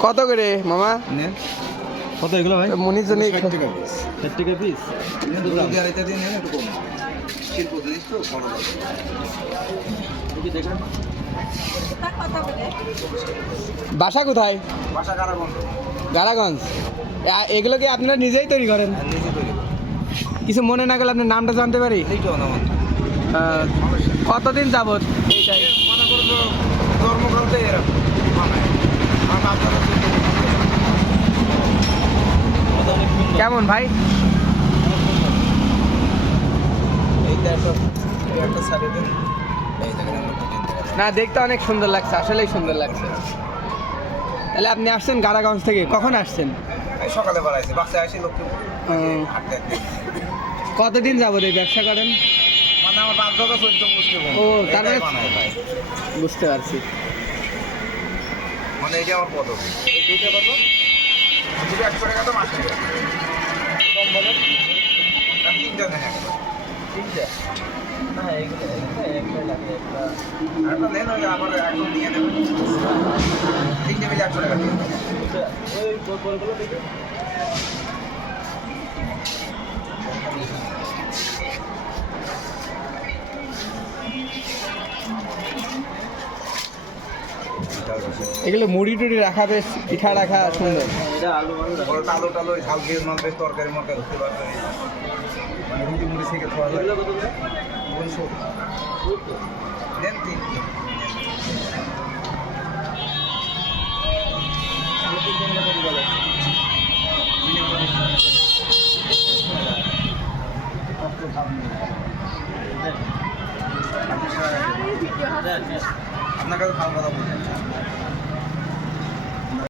কত করে মামা? কত এগুলো ভাই? মনির জন্য 60 টাকা পিস। 60 টাকা পিস। শিল্প জিনিস তো বড় বড়। দেখেন বাসা কোথায়? বাসা কারাগঞ্জ। গাড়াগঞ্জ। এগুলো কি আপনারা নিজেই তৈরি করেন? নিজে তৈরি। কিছু মনে না করলে আপনার নামটা জানতে পারি? এইটাও না মানে। কতদিন যাবত এইটাই? মনে করো তো জন্মকাল থেকে এরকম বানায়। আর আপনারা কেমন ভাই? এইটা একটা সাইডে দেন। এই দেখেন আমরা ডিজাইন করা। না, দেখতে অনেক সুন্দর লাগছে, আসলেই সুন্দর লাগছে। তাহলে আপনি আসছেন গাড়াগঞ্জ থেকে, কখন আসছেন? এই সকালে বাড়াইছে বাচ্চা আসি লক্ষ্মীপুর হাঁটতে কতদিন যাবত এই ব্যবসা করেন? মানে আমার বাপ দাদা 14 মুসলিম ও, তার মানে- বানায় ভাই। বুঝতে পারছি। মানে এইটা আমার পদ্ধতি এই দুইটা কত দুটো 100 টাকা তো মাসে কম বলে আমি তিনটা নেন একটা তিনটা না এইগুলো একটা লাগে একটা আরেকটা নেন ওই আবার একদম নিয়ে নেবেন তিনটে মিলে 100 টাকা দিয়ে ওই বলগুলো দেখে এগুলো মুড়ি টুড়ি রাখা বেশ, পিঠা রাখা সুন্দর। এটা আলু আলু টালু ঝাল দিয়ে মাল বেশ তরকারি মধ্যে হতে পারবে মানে রুটি মুড়ি থেকে খাওয়া যায় দেন তিন